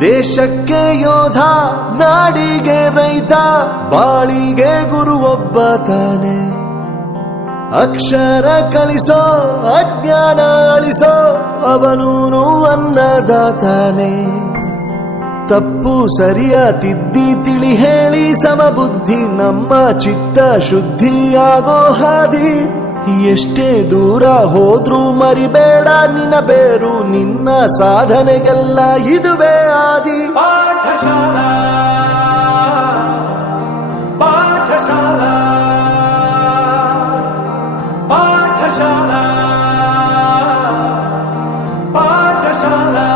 ದೇಶಕ್ಕೆ ಯೋಧ, ನಾಡಿಗೆ ರೈತ, ಬಾಳಿಗೆ ಗುರು ಒಬ್ಬ ತಾನೆ. ಅಕ್ಷರ ಕಲಿಸೋ, ಅಜ್ಞಾನ ಅಳಿಸೋ, ಅವನೂನು ಅನ್ನದಾತಾನೆ. ತಪ್ಪು ಸರಿಯ ತಿದ್ದಿ ತಿಳಿ ಹೇಳಿ ಸಮಬುದ್ಧಿ ನಮ್ಮ ಚಿತ್ತ ಶುದ್ಧಿಯಾಗೋ ಹಾದಿ. ಎಷ್ಟೇ ದೂರ ಹೋದ್ರೂ ಮರಿಬೇಡ ನಿನ್ನ ಬೇರು, ನಿನ್ನ ಸಾಧನೆಗೆಲ್ಲ ಇದುವೇ ಆದಿ. ಪಾಠಶಾಲಾ ಪಾಠಶಾಲಾ ಪಾಠಶಾಲಾ ಪಾಠಶಾಲಾ.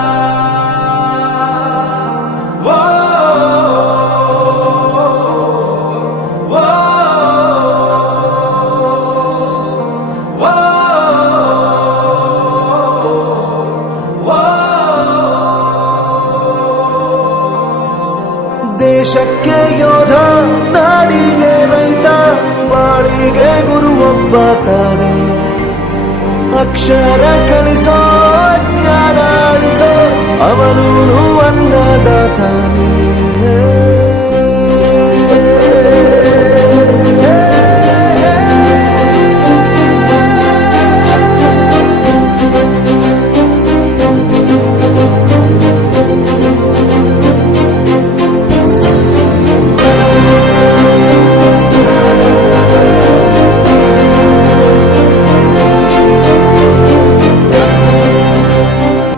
ದೇಶಕ್ಕೆ ಯೋಧ, ನಾಡಿಗೆ ರೈತ, ಬಾಳಿಗೆ ಗುರು ಒಬ್ಬ ತಾನೆ. ಅಕ್ಷರ ಕಲಿಸೋ, ಜ್ಞಾನ ಅಳಿಸೋ, ಅವನೂನು ಅನ್ನದಾತಾನೆ.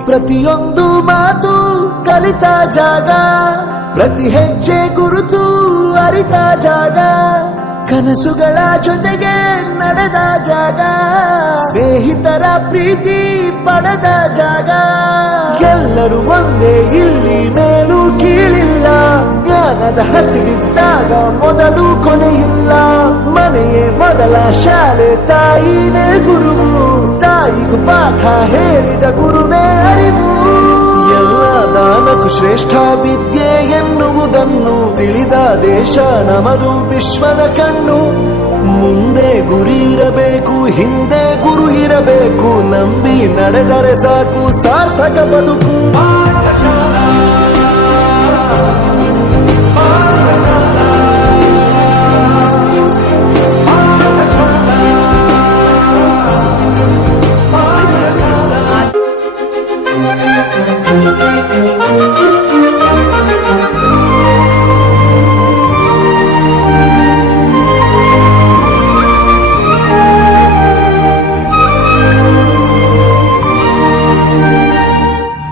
ಪ್ರತಿಯೊಂದು ಮಾತು ಕಲಿತ ಜಾಗ, ಪ್ರತಿ ಹೆಜ್ಜೆ ಗುರುತು ಅರಿತ ಜಾಗ, ಕನಸುಗಳ ಜೊತೆಗೆ ನಡೆದ ಜಾಗ, ಸ್ನೇಹಿತರ ಪ್ರೀತಿ ಪಡೆದ ಜಾಗ. ಎಲ್ಲರೂ ಒಂದೇ, ಇಲ್ಲಿ ಮೇಲೂ ಕೀಳಿಲ್ಲ, ಜ್ಞಾನದ ಹಸಿವಿದ್ದಾಗ ಮೊದಲು ಕೊನೆಯಿಲ್ಲ. ಮನೆಯೇ ಮೊದಲ ಶಾಲೆ, ತಾಯಿನೇ ಗುರುವು, ತಾಯಿಗೂ ಪಾಠ ಹೇಳಿದ ಗುರುವೇ ಅರಿವು. ಎಲ್ಲ ದಾನಕ್ಕೂ ಶ್ರೇಷ್ಠ ವಿದ್ಯೆ ಎನ್ನುವುದನ್ನು ತಿಳಿದ ದೇಶ ನಮದು ವಿಶ್ವದ ಕಣ್ಣು. ಮುಂದೆ ಗುರಿ ಇರಬೇಕು, ಹಿಂದೆ ಗುರು ಇರಬೇಕು, ನಂಬಿ ನಡೆದರೆ ಸಾಕು ಸಾರ್ಥಕ ಬದುಕು. ಪಾಠಶಾಲಾ ಪಾಠಶಾಲಾ ಪಾಠಶಾಲಾ ಪಾಠಶಾಲಾ.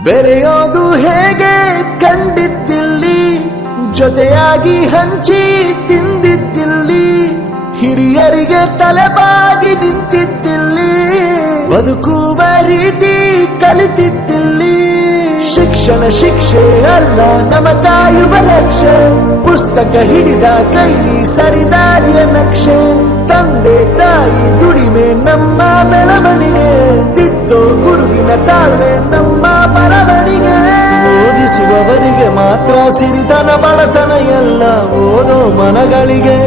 ಬೆರೆಯೋದು ಹೇಗೆ ಕಂಡಿದ್ದಿಲ್ಲಿ, ಜೊತೆಯಾಗಿ ಹಂಚಿ ತಿಂದಿದ್ದಿಲ್ಲಿ, ಹಿರಿಯರಿಗೆ ತಲೆಬಾಗಿ ನಿಂತಿದ್ದಿಲ್ಲಿ, ಬದುಕುವ ರೀತಿ ಕಲಿತಿದ್ದಿಲ್ಲಿ. ಶಿಕ್ಷಣ ಶಿಕ್ಷೆ ಅಲ್ಲ ನಮ ಕಾಯುವ ರಕ್ಷೆ, ಪುಸ್ತಕ ಹಿಡಿದ ಕೈ ಸರಿದಾರಿಯ ನಕ್ಷೆ. ತಂದೆ ತಾಯಿ ದುಡಿಮೆ ನಮ್ಮ ಬೆಳವಣಿಗೆ, ತಿದ್ದೋ ಗುರುವಿನ ತಾಳ್ಮೆ ನಮ್ಮ ಬರವಣಿಗೆ. ಓದಿಸುವವರಿಗೆ ಮಾತ್ರ ಸಿರಿತನ ಬಡತನ ಎಲ್ಲ, ಓದೋ ಮನಗಳಿಗೆ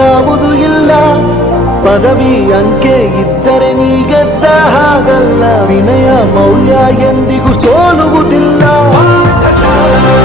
ಯಾವುದು ಇಲ್ಲ. ಪದವಿ ಅಂಕೆ ಇದ್ದರೆ ನೀ ಗೆದ್ದ ಹಾಗಲ್ಲ, ವಿನಯ ಮೌಲ್ಯ ಎಂದಿಗೂ ಸೋಲುವುದಿಲ್ಲ. ಪಾಠಶಾಲಾ